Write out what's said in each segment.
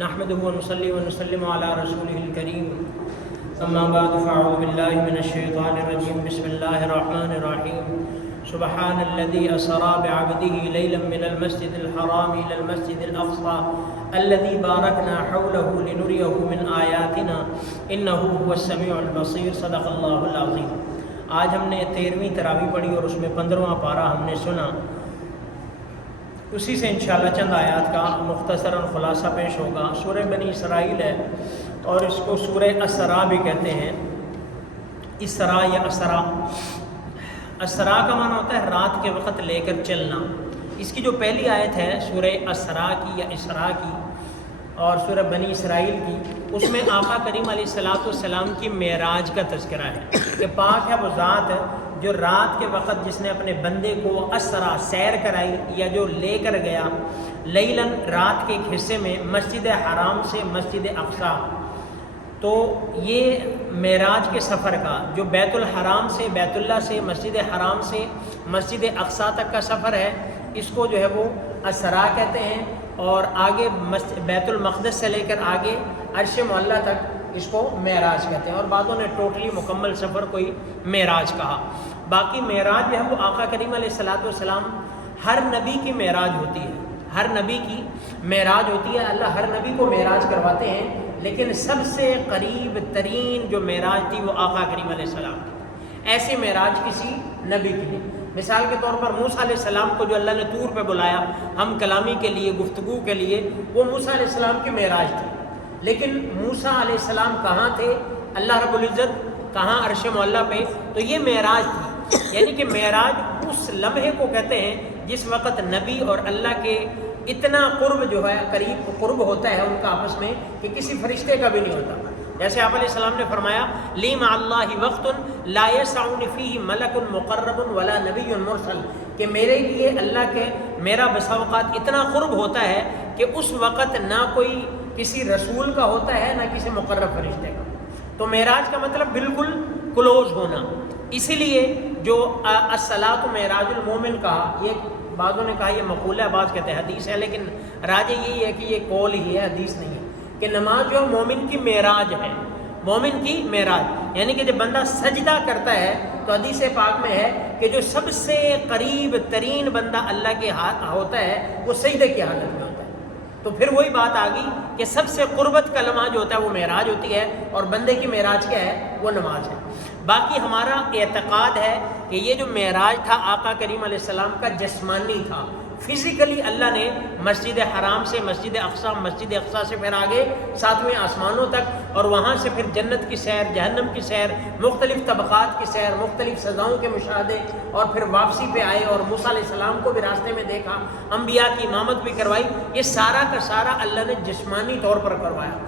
نحمده ونصلي ونسلم على رسوله الكريم اما بعد فاعوذ بالله من الشيطان الرجيم بسم الله الرحمن الرحيم سبحان الذي اسرى بعبده ليلا من المسجد الحرام الى المسجد الاقصى الذي باركنا حوله لنريه من آياتنا انه هو السميع البصير صدق اللہ العظیم۔ آج ہم نے 13ویں تراویح پڑھی اور اس میں 15واں پارہ ہم نے سنا، اسی سے انشاءاللہ چند آیات کا مختصراً خلاصہ پیش ہوگا۔ سورہ بنی اسرائیل ہے اور اس کو سورہ اسرا بھی کہتے ہیں، اسرا یا اسرا۔ اسرا کا معنی ہوتا ہے رات کے وقت لے کر چلنا۔ اس کی جو پہلی آیت ہے سورہ اسرا کی یا اسرا کی اور سورہ بنی اسرائیل کی، اس میں آقا کریم علیہ الصلوۃ والسلام کی معراج کا تذکرہ ہے کہ پاک ہے وہ ذات جو رات کے وقت جس نے اپنے بندے کو اسرا سیر کرائی یا جو لے کر گیا لیلاً رات کے ایک حصے میں مسجد حرام سے مسجد اقصی۔ تو یہ معراج کے سفر کا جو بیت الحرام سے بیت اللہ سے مسجد حرام سے مسجد اقصی تک کا سفر ہے، اس کو جو ہے وہ اسرا کہتے ہیں، اور آگے بیت المقدس سے لے کر آگے عرش معلیٰ تک اس کو معراج کہتے ہیں، اور بعضوں نے ٹوٹلی مکمل سفر کو ہی معراج کہا۔ باقی معراج جو ہے وہ آقا کریم علیہ الصلوۃ والسلام ہر نبی کی معراج ہوتی ہے، ہر نبی کی معراج ہوتی ہے، اللہ ہر نبی کو معراج کرواتے ہیں، لیکن سب سے قریب ترین جو معراج تھی وہ آقا کریم علیہ السلام کی، ایسی معراج کسی نبی کی نہیں۔ مثال کے طور پر موسیٰ علیہ السلام کو جو اللہ نے طور پہ بلایا ہم کلامی کے لیے، گفتگو کے لیے، وہ موسیٰ علیہ السلام کی معراج تھی، لیکن موسیٰ علیہ السلام کہاں تھے؟ اللہ رب العزت کہاں؟ عرش معلیٰ پہ۔ تو یہ معراج تھی، یعنی کہ معراج اس لمحے کو کہتے ہیں جس وقت نبی اور اللہ کے اتنا قرب جو ہے، قریب قرب ہوتا ہے ان کا آپس میں کہ کسی فرشتے کا بھی نہیں ہوتا۔ جیسے آپ علیہ السلام نے فرمایا لی مع اللہ وقت لا یسعنی فیہ ملک مقرب ولا نبی مرسل، کہ میرے لیے اللہ کے میرا بسا اوقات اتنا قرب ہوتا ہے کہ اس وقت نہ کوئی کسی رسول کا ہوتا ہے نہ کسی مقرب فرشتے کا۔ تو معراج کا مطلب بالکل کلوز ہونا، اسی لیے جو الصلاۃ معراج المومن کہا، یہ بعضوں نے کہا یہ مقولہ ہے، بعض کہتے ہیں حدیث ہے، لیکن راجح یہی ہے کہ یہ قول ہی ہے، حدیث نہیں ہے، کہ نماز جو مومن کی معراج ہے، مومن کی معراج، یعنی کہ جب بندہ سجدہ کرتا ہے تو حدیث پاک میں ہے کہ جو سب سے قریب ترین بندہ اللہ کے ہاتھ ہوتا ہے وہ سجدے کی حالت میں ہوتا ہے۔ تو پھر وہی بات آ گئی کہ سب سے قربت کا لمحہ جو ہوتا ہے وہ معراج ہوتی ہے، اور بندے کی معراج کیا ہے؟ وہ نماز ہے۔ باقی ہمارا اعتقاد ہے کہ یہ جو معراج تھا آقا کریم علیہ السلام کا جسمانی تھا، فزیکلی اللہ نے مسجد حرام سے مسجد اقصی، مسجد اقصی سے پھر آگے 7ویں آسمانوں تک، اور وہاں سے پھر جنت کی سیر، جہنم کی سیر، مختلف طبقات کی سیر، مختلف سزاؤں کے مشاہدے، اور پھر واپسی پہ آئے اور موسیٰ علیہ السلام کو بھی راستے میں دیکھا، انبیاء کی امامت بھی کروائی۔ یہ سارا کا سارا اللہ نے جسمانی طور پر کروایا،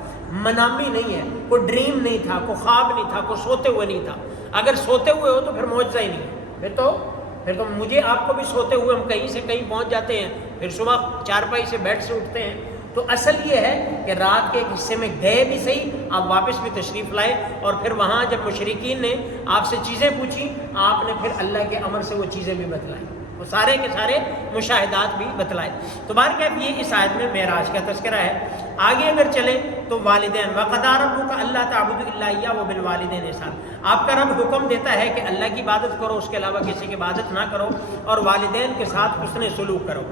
منامی نہیں ہے، کوئی ڈریم نہیں تھا، کوئی خواب نہیں تھا، کوئی سوتے ہوئے نہیں تھا۔ اگر سوتے ہوئے ہو تو پھر معجزہ ہی نہیں ہے، پھر تو مجھے آپ کو بھی سوتے ہوئے ہم کہیں سے کہیں پہنچ جاتے ہیں، پھر صبح چارپائی سے بیڈ سے اٹھتے ہیں۔ تو اصل یہ ہے کہ رات کے ایک حصے میں گئے بھی صحیح، آپ واپس بھی تشریف لائے، اور پھر وہاں جب مشرکین نے آپ سے چیزیں پوچھی، آپ نے پھر اللہ کے امر سے وہ چیزیں بھی بتلائیں، وہ سارے کے سارے مشاہدات بھی بتلائے۔ تو بہرکیف یہ اس آیت میں معراج کا تذکرہ ہے۔ آگے اگر چلیں تو والدین، وَقَضَىٰ رَبُّكَ أَلَّا تَعْبُدُوا إِلَّا إِيَّاهُ وَبِالْوَالِدَيْنِ إِحْسَانًا، آپ کا رب حکم دیتا ہے کہ اللہ کی عبادت کرو، اس کے علاوہ کسی کی عبادت نہ کرو، اور والدین کے ساتھ حسن سلوک کرو۔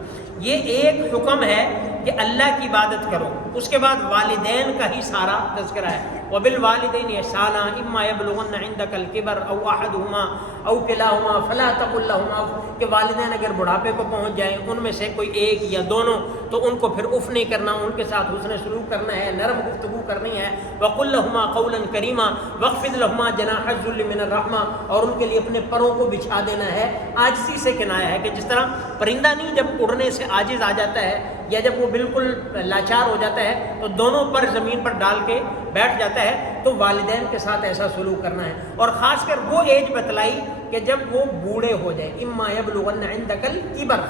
یہ ایک حکم ہے کہ اللہ کی عبادت کرو، اس کے بعد والدین کا ہی سارا تذکرہ ہے۔ وَبِالْوَالِدَيْنِ إِحْسَانًا إِمَّا يَبْلُغَنَّ عِندَكَ الْكِبَرَ أَوْ أَحَدُهُمَا أَوْ كِلَاهُمَا فَلَا تَقُل لَّهُمَا، کہ والدین اگر بڑھاپے کو پہنچ جائیں، ان میں سے کوئی ایک یا دونوں، تو ان کو پھر اف نہیں کرنا، ان کے ساتھ حسن سلوک کرنا ہے، نرم گفتگو کرنی ہے۔ وَقُل لَّهُمَا قَوْلًا كَرِيمًا وَاخْفِضْ لَهُمَا جَنَاحَ الذُّلِّ مِنَ الرَّحْمَةِ، اور ان کے لیے اپنے پروں کو بچھا دینا ہے۔ عاجزی سے کنایا ہے کہ جس طرح پرندہ نہیں جب اڑنے سے عاجز آ جاتا ہے یا جب وہ بالکل لاچار ہو جاتا ہے تو دونوں پر زمین پر ڈال کے بیٹھ جاتا ہے، تو والدین کے ساتھ ایسا سلوک کرنا ہے۔ اور خاص کر وہ ایج بتلائی کہ جب وہ بوڑھے ہو جائیں، اما یبلغن عندک الکبر،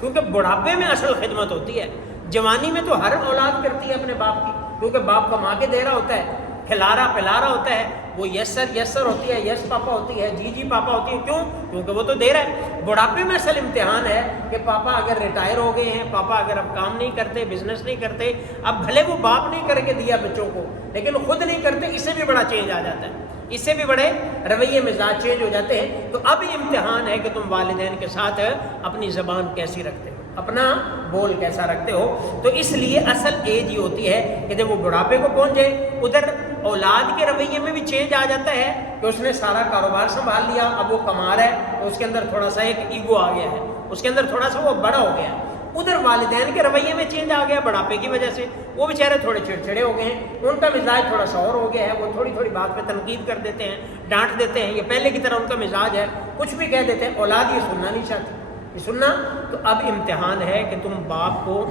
کیونکہ بڑھاپے میں اصل خدمت ہوتی ہے۔ جوانی میں تو ہر اولاد کرتی ہے اپنے باپ کی، کیونکہ باپ کما کے دے رہا ہوتا ہے، کھلا رہا پلا رہا ہوتا ہے وہ یس سر ہوتی ہے، یس پاپا ہوتی ہے، جی پاپا ہوتی ہے. کیوں؟ کیونکہ وہ تو دے رہا ہے. بڑھاپے میں اصل امتحان ہے کہ پاپا اگر ریٹائر ہو گئے ہیں، پاپا اگر اب کام نہیں کرتے، بزنس نہیں کرتے، اب بھلے وہ باپ نہیں کر کے دیا بچوں کو لیکن خود نہیں کرتے، اس سے بھی بڑا چینج آ جاتا ہے، اس سے بھی بڑے رویے مزاج چینج ہو جاتے ہیں. تو اب امتحان ہے کہ تم والدین کے ساتھ اپنی زبان کیسی رکھتے ہو، اپنا بول کیسا رکھتے ہو. تو اس لیے اصل ایج یہ ہوتی ہے کہ جب وہ بڑھاپے کو پہنچ جائے، ادھر اولاد کے رویے میں بھی چینج آ جاتا ہے کہ اس نے سارا کاروبار سنبھال لیا، اب وہ کما رہا ہے تو اس کے اندر تھوڑا سا ایک ایگو آ گیا ہے، اس کے اندر تھوڑا سا وہ بڑا ہو گیا ہے. ادھر والدین کے رویے میں چینج آ گیا بڑھاپے کی وجہ سے، وہ بیچارے تھوڑے چڑچڑے ہو گئے ہیں، ان کا مزاج تھوڑا سا اور ہو گیا ہے، وہ تھوڑی تھوڑی بات پہ تنقید کر دیتے ہیں، ڈانٹ دیتے ہیں. یہ پہلے کی طرح ان کا مزاج ہے، کچھ بھی کہہ دیتے ہیں. اولاد یہ سننا نہیں چاہتی، یہ سننا. تو اب امتحان ہے کہ تم باپ کو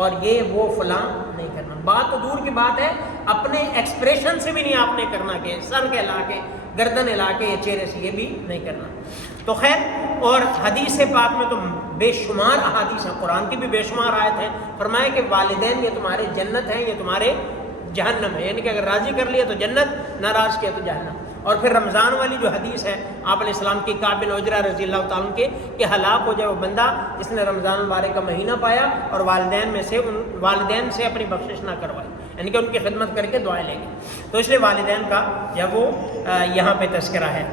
اور یہ وہ فلاں نہیں کرنا. بات تو دور کی بات ہے، اپنے ایکسپریشن سے بھی نہیں آپ نے کرنا کہ سر کے ہلا کے، گردن ہلا کے، یا چہرے سے، یہ بھی نہیں کرنا. تو خیر، اور حدیث پاک میں تو بے شمار احادیث ہیں، قرآن کی بھی بے شمار آیت ہیں. فرمایا کہ والدین یہ تمہارے جنت ہیں، یہ تمہارے جہنم ہے، یعنی کہ اگر راضی کر لیا تو جنت، ناراض کیا تو جہنم. اور پھر رمضان والی جو حدیث ہے آپ علیہ السلام کی کعب بن عجرہ رضی اللہ تعالیٰ عنہ کے کہ ہلاک ہو جائے وہ بندہ جس نے رمضان المبارک کا مہینہ پایا اور والدین سے اپنی بخشش نہ کروائی، یعنی کہ ان کی خدمت کر کے دعائیں لے گی. تو اس لیے والدین کا جب وہ یہاں پہ تذکرہ ہے.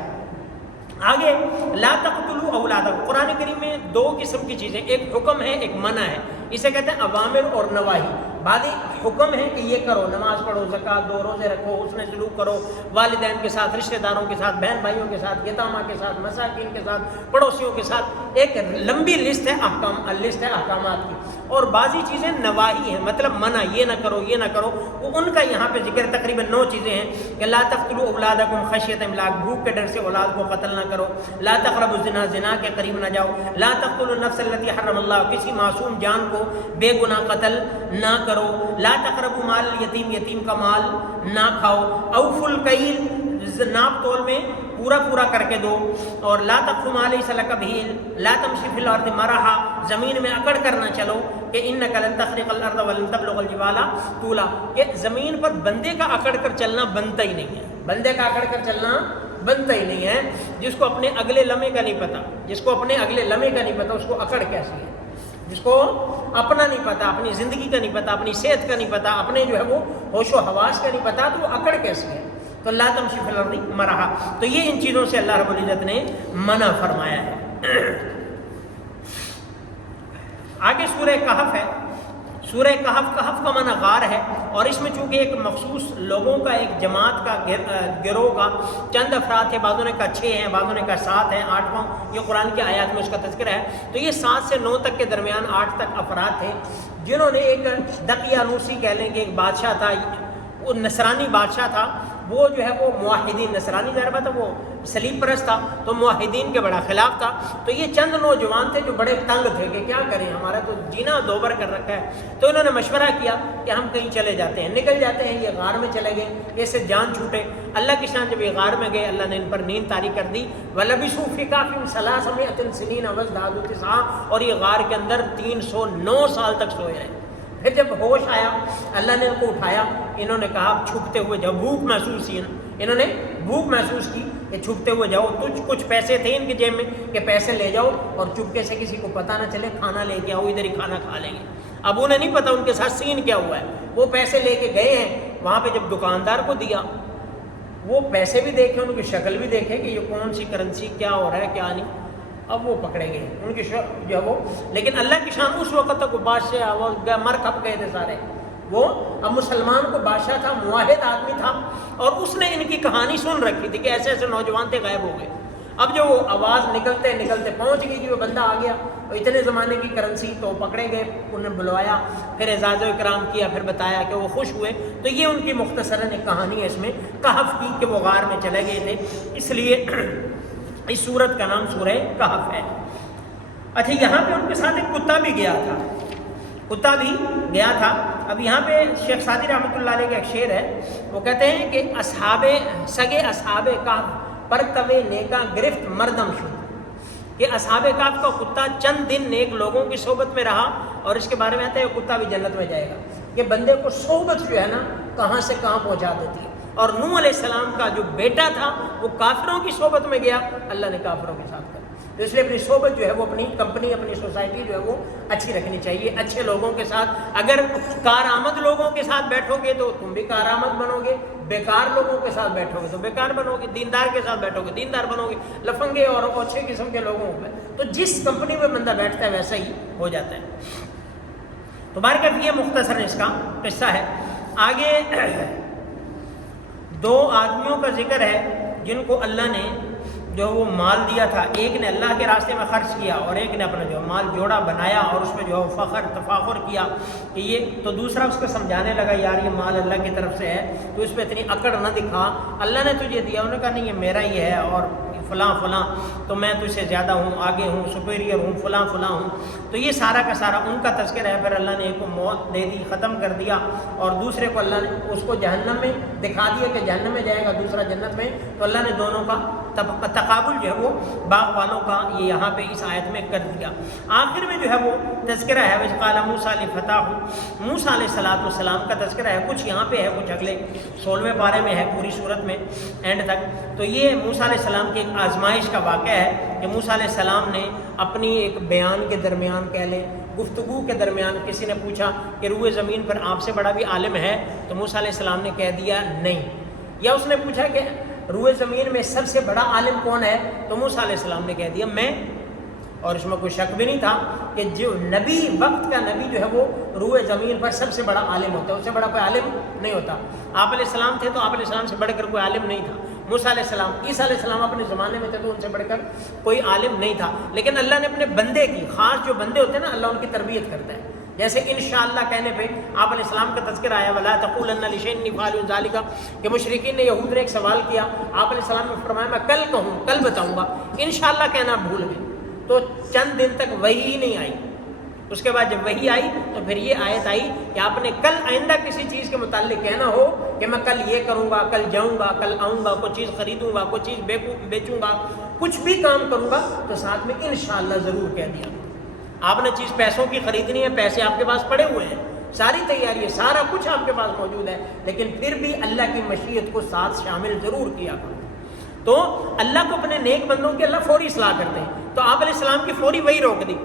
آگے لا تقتلوا اولادکم، قرآن کریم میں دو قسم کی چیزیں، ایک حکم ہے ایک منع ہے. اسے کہتے ہیں اوامر اور نواہی. بعض حکم ہے کہ یہ کرو، نماز پڑھو، زکوٰۃ دو، روزے رکھو، حسن سلوک کرو والدین کے ساتھ، رشتہ داروں کے ساتھ، بہن بھائیوں کے ساتھ، یتامہ کے ساتھ، مساکین کے ساتھ، پڑوسیوں کے ساتھ. ایک لمبی لسٹ ہے احکامات کی. اور بعضی چیزیں نواہی ہیں، مطلب منع، یہ نہ کرو یہ نہ کرو. وہ ان کا یہاں پہ ذکر تقریباً 9 چیزیں ہیں کہ لا تقتلوا اولادکم خشیۃ املاق، بھوک کے ڈر سے اولاد کو قتل نہ کرو. لا تقربوا الزنا، زنا کے قریب نہ جاؤ. لا تقتلوا النفس التي حرم اللہ، کسی معصوم جان کو بے گناہ قتل نہ کرو. لا تقربوا مال الیتیم، یتیم کا مال نہ کھاؤ. اوفوا الکیل، ناپ تول میں پورا کر کے دو. اور لا تقف ما لیس لک بہ علم، لا تمشی فی الارض مرحا، زمین میں اکڑ کر نہ چلو کہ انک لن تخرق الارض ولن تبلغ الجبال طولا، کہ زمین پر بندے کا اکڑ کر چلنا بنتا ہی نہیں ہے. بندے کا اکڑ کر چلنا بنتا ہی نہیں ہے. جس کو اپنے اگلے لمحے کا نہیں پتا، جس کو اپنے اگلے لمحے کا نہیں پتا، اس کو اکڑ کیسی ہے؟ جس کو اپنا نہیں پتا، اپنی زندگی کا نہیں پتا، اپنی صحت کا نہیں پتا، اپنے جو ہے وہ ہوش و حواس کا نہیں پتا، تو وہ اکڑ کیسی ہے؟ تو لا تمشی فی الارض مرحا. تو یہ ان چیزوں سے اللہ رب العزت نے منع فرمایا ہے. آگے سورہ کہف ہے. سورہ کہف کا معنی غار ہے، اور اس میں چونکہ ایک مخصوص لوگوں کا، ایک جماعت کا، گروہ کا چند افراد ہیں، بعضوں نے کہا 6 ہیں، بعضوں نے کہا 7 ہیں، 8واں یہ قرآن کی آیات میں اس کا تذکرہ ہے. تو یہ 7 سے 9 تک کے درمیان 8 تک افراد تھے جنہوں نے ایک دقیانوسی کہہ لیں کہ ایک بادشاہ تھا، وہ نصرانی بادشاہ تھا. وہ جو ہے وہ موحدین، نصرانی ظاہر بات ہے وہ صلیب پرست تھا، تو موحدین کے بڑا خلاف تھا. تو یہ چند نوجوان تھے جو بڑے تنگ تھے کہ کیا کریں، ہمارا تو جینا دوبر کر رکھا ہے. تو انہوں نے مشورہ کیا کہ ہم کہیں چلے جاتے ہیں، نکل جاتے ہیں. یہ غار میں چلے گئے، ایسے جان چھوٹے. اللہ کی شان، جب یہ غار میں گئے اللہ نے ان پر نیند طاری کر دی. وَلَبِثُوا فِي كَهْفِهِمْ 300 سِنِينَ وَازْدَادُوا تِسْعًا، اور یہ غار کے اندر 309 سال تک سوئے رہے. پھر جب ہوش آیا اللہ نے ان کو اٹھایا. انہوں نے کہا چھپتے ہوئے جب بھوک محسوس کی، انہوں نے بھوک محسوس کی کہ چھپتے ہوئے جاؤ. کچھ پیسے تھے ان کی جیب میں کہ پیسے لے جاؤ اور چپکے سے کسی کو پتہ نہ چلے، کھانا لے کے آؤ، ادھر ہی کھانا کھا لیں گے. اب انہیں نہیں پتا ان کے ساتھ سین کیا ہوا ہے. وہ پیسے لے کے گئے ہیں وہاں پہ. جب دکاندار کو دیا، وہ پیسے بھی دیکھے، ان کی شکل بھی دیکھے کہ یہ کون سی کرنسی، کیا ہو رہا ہے کیا نہیں. اب وہ پکڑے گئے ان کی جو ہے وہ. لیکن اللہ کی شان، اس وقت تک وہ بادشاہ وہ مر کھپ گئے تھے سارے. وہ اب مسلمان کو بادشاہ تھا، معاہد آدمی تھا، اور اس نے ان کی کہانی سن رکھی تھی کہ ایسے ایسے نوجوان تھے غائب ہو گئے. اب جو وہ آواز نکلتے نکلتے پہنچ گئی کہ وہ بندہ آ گیا، اتنے زمانے کی کرنسی، تو پکڑے گئے. انہیں بلوایا، پھر اعزاز و اکرام کیا، پھر بتایا کہ وہ خوش ہوئے. تو یہ ان کی مختصراً ایک کہانی ہے اس میں کہف کی کہ وہ غار میں چلے گئے تھے. اس لیے اس سورت کا نام سورہ کہف ہے. اچھا، یہاں پہ ان کے ساتھ ایک کتا بھی گیا تھا. اب یہاں پہ شیخ سعدی رحمۃ اللہ علیہ کا ایک شعر ہے. وہ کہتے ہیں کہ سگے اصحاب کہف پر توے نیکا گرفت مردم شد، کہ اصحاب کہف کا کتا چند دن نیک لوگوں کی صحبت میں رہا، اور اس کے بارے میں آتا ہے وہ کتا بھی جنت میں جائے گا. کہ بندے کو صحبت جو ہے نا کہاں سے کہاں پہنچا دیتی ہے. اور نوح علیہ السلام کا جو بیٹا تھا وہ کافروں کی صحبت میں گیا, اللہ نے کافروں کے ساتھ کر. تو اس لیے اپنی صحبت جو ہے وہ اپنی کمپنی, اپنی سوسائٹی جو ہے وہ اچھی رکھنی چاہیے, اچھے لوگوں کے ساتھ. اگر کارآمد لوگوں کے ساتھ بیٹھو گے تو تم بھی کارآمد بنو گے, بیکار لوگوں کے ساتھ بیٹھو گے تو بیکار بنو گے, دیندار کے ساتھ بیٹھو گے دیندار بنو گے, لفنگے اور اچھے قسم کے لوگوں میں تو جس کمپنی میں بندہ بیٹھتا ہے ویسا ہی ہو جاتا ہے. تو بہرکیف یہ مختصر اس کا قصہ ہے. آگے دو آدمیوں کا ذکر ہے جن کو اللہ نے جو وہ مال دیا تھا, ایک نے اللہ کے راستے میں خرچ کیا اور ایک نے اپنا جو مال جوڑا بنایا اور اس میں جو فخر تفاخر کیا کہ یہ, تو دوسرا اس کو سمجھانے لگا یار یہ مال اللہ کی طرف سے ہے تو اس پہ اتنی اکڑ نہ دکھا, اللہ نے تجھے دیا. انہوں نے کہا نہیں یہ میرا ہی ہے اور فلاں فلاں, تو میں تجھ سے زیادہ ہوں, آگے ہوں, سپیریئر ہوں, فلاں فلاں ہوں. تو یہ سارا کا سارا ان کا تذکرہ ہے. پھر اللہ نے ایک کو موت دے دی, ختم کر دیا, اور دوسرے کو اللہ نے اس کو جہنم میں دکھا دیا کہ جہنم میں جائے گا, دوسرا جنت میں. تو اللہ نے دونوں کا تقابل جو ہے وہ باغ والوں کا یہ یہاں پہ اس آیت میں کر دیا. آخر میں جو ہے وہ تذکرہ ہے وَإِذْ قَالَ مُوسَىٰ لِفَتَاهُ, موسیٰ علیہ السلام کا تذکرہ ہے. کچھ یہاں پہ ہے, کچھ اگلے 16ویں پارے میں ہے پوری صورت میں اینڈ تک. تو یہ موسیٰ علیہ السلام کی ایک آزمائش کا واقعہ ہے کہ موسیٰ علیہ السلام نے اپنی ایک بیان کے درمیان کہہ لیں, گفتگو کے درمیان کسی نے پوچھا کہ روئے زمین پر آپ سے بڑا بھی عالم ہے, تو موسیٰ علیہ السلام نے کہہ دیا نہیں. یا اس نے پوچھا کہ روئے زمین میں سب سے بڑا عالم کون ہے, تو موسیٰ علیہ السلام نے کہہ دیا میں. اور اس میں کوئی شک بھی نہیں تھا کہ جو نبی, وقت کا نبی جو ہے وہ روئے زمین پر سب سے بڑا عالم ہوتا ہے, اس سے بڑا کوئی عالم نہیں ہوتا. آپ علیہ السلام تھے تو آپ علیہ السلام سے بڑھ کر کوئی عالم نہیں تھا. موسیٰ علیہ السلام, عیسیٰ علیہ السلام اپنے زمانے میں تھے تو ان سے بڑھ کر کوئی عالم نہیں تھا. لیکن اللہ نے اپنے بندے کی, خاص جو بندے ہوتے ہیں نا اللہ ان کی تربیت کرتا ہے. جیسے انشاءاللہ کہنے پہ آپ علیہ السلام کا تذکر آیا وَلَا تَقُولَنَّ لِشَيْءٍ إِنِّي فَاعِلٌ ذَلِكَ, کہ مشرکین نے, یہود نے ایک سوال کیا, آپ علیہ السلام نے فرمایا میں کل کہوں, کل بتاؤں گا. انشاءاللہ کہنا بھول گئے تو چند دن تک وحی ہی نہیں آئی. اس کے بعد جب وحی آئی تو پھر یہ آیت آئی کہ آپ نے کل آئندہ کسی چیز کے متعلق کہنا ہو کہ میں کل یہ کروں گا, کل جاؤں گا, کل آؤں گا, کوئی چیز خریدوں گا, کوئی چیز بیچوں گا, کچھ بھی کام کروں گا, تو ساتھ میں انشاءاللہ ضرور کہہ دیا. آپ نے چیز پیسوں کی خریدنی ہے, پیسے آپ کے پاس پڑے ہوئے ہیں, ساری تیاری ہے, سارا کچھ آپ کے پاس موجود ہے, لیکن پھر بھی اللہ کی مشیت کو ساتھ شامل ضرور کیا کرو. تو اللہ کو اپنے نیک بندوں کی اللہ فوری اصلاح کرتے ہیں. تو آپ علیہ السلام کی فوری وہی روک دی,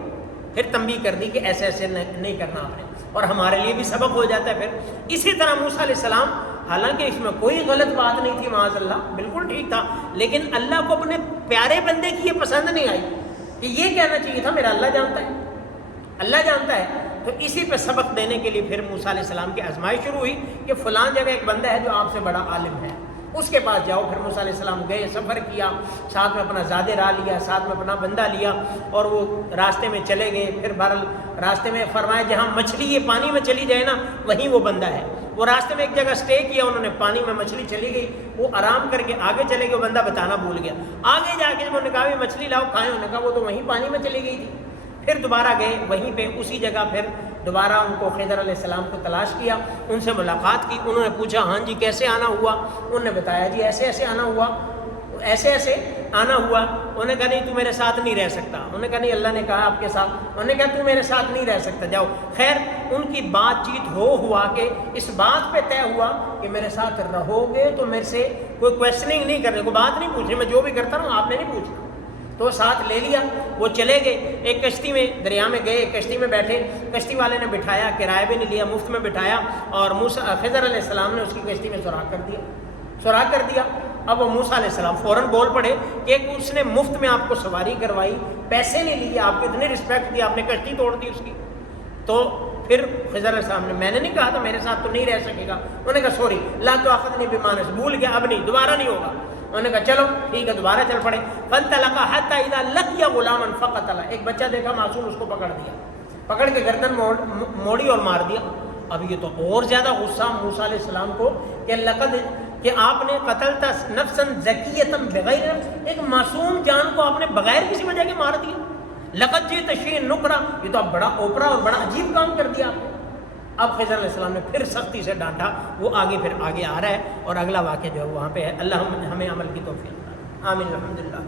پھر تنبیہ کر دی کہ ایسے ایسے نہیں کرنا آپ نے, اور ہمارے لیے بھی سبق ہو جاتا ہے. پھر اسی طرح موسیٰ علیہ السلام, حالانکہ اس میں کوئی غلط بات نہیں تھی معاذ اللہ, بالکل ٹھیک تھا, لیکن اللہ کو اپنے پیارے بندے کی یہ پسند نہیں آئی کہ یہ کہنا چاہیے تھا میرا اللہ جانتا ہے, اللہ جانتا ہے. تو اسی پہ سبق دینے کے لیے پھر موسیٰ علیہ السلام کی آزمائش شروع ہوئی کہ فلاں جگہ ایک بندہ ہے جو آپ سے بڑا عالم ہے, اس کے پاس جاؤ. پھر موسیٰ علیہ السلام گئے, سفر کیا, ساتھ میں اپنا زاد راہ لیا, ساتھ میں اپنا بندہ لیا, اور وہ راستے میں چلے گئے. پھر بہرحال راستے میں فرمایا جہاں مچھلی یہ پانی میں چلی جائے نا وہیں وہ بندہ ہے. وہ راستے میں ایک جگہ سٹے کیا, انہوں نے پانی میں مچھلی چلی گئی, وہ آرام کر کے آگے چلے گئے, وہ بندہ بتانا بھول گیا. آگے جا کے انہوں نے کہا مچھلی لاؤ کھائیں, انہوں نے کہا وہ تو وہیں پانی میں چلی گئی تھی. پھر دوبارہ گئے وہیں پہ اسی جگہ, پھر دوبارہ ان کو خضر علیہ السلام کو تلاش کیا, ان سے ملاقات کی. انہوں نے پوچھا ہاں جی کیسے آنا ہوا, انہوں نے بتایا جی ایسے ایسے آنا ہوا, ایسے ایسے آنا ہوا. انہوں نے کہا نہیں تو میرے ساتھ نہیں رہ سکتا. انہوں نے کہا نہیں اللہ نے کہا آپ کے ساتھ. انہوں نے کہا تو میرے ساتھ نہیں رہ سکتا, جاؤ. خیر ان کی بات چیت ہوا کہ اس بات پہ طے ہوا کہ میرے ساتھ رہو گے تو میرے سے کوئی کویسچننگ نہیں کرنے, کوئی بات نہیں پوچھنی, میں جو بھی کرتا ہوں آپ نے نہیں پوچھنا. تو ساتھ لے لیا, وہ چلے گئے. ایک کشتی میں دریا میں گئے, کشتی میں بیٹھے, کشتی والے نے بٹھایا, کرایہ بھی نہیں لیا, مفت میں بٹھایا, اور خضر علیہ السلام نے اس کی کشتی میں سوراخ کر دیا. اب وہ موسیٰ علیہ السلام فوراً بول پڑے کہ اس نے مفت میں آپ کو سواری کروائی, پیسے نہیں لیے, آپ کو اتنی رسپیکٹ دی, آپ نے کشتی توڑ دی اس کی. تو پھر خضر علیہ السلام نے, میں نے نہیں کہا تھا میرے ساتھ تو نہیں رہ سکے گا. انہوں نے کہا سوری لا تؤاخذنی بما نسیت, بھول گیا اب نہیں, دوبارہ نہیں ہوگا. انہوں نے کہا چلو ٹھیک ہے, دوبارہ چل پڑے. فانطلقا حتی اذا لقی غلاما فقتلہ, ایک بچہ دیکھا معصوم, اس کو پکڑ دیا, پکڑ کے گردن موڑی اور مار دیا. اب یہ تو اور زیادہ غصہ موسیٰ علیہ السلام کو کہ لقد, کہ آپ نے قتلتا نفسا زکیۃ بغیر نفس, ایک معصوم جان کو آپ نے بغیر کسی وجہ کے مار دیا. لقد جئت شیئا نکرا, یہ تو اب بڑا اوپرا اور بڑا عجیب کام کر دیا آپ نے. اب خضر علیہ السلام نے پھر سختی سے ڈانٹا. وہ آگے آ رہا ہے, اور اگلا واقعہ جو ہے وہاں پہ ہے. اللہ ہمیں عمل کی توفیق. آمین الحمدللہ.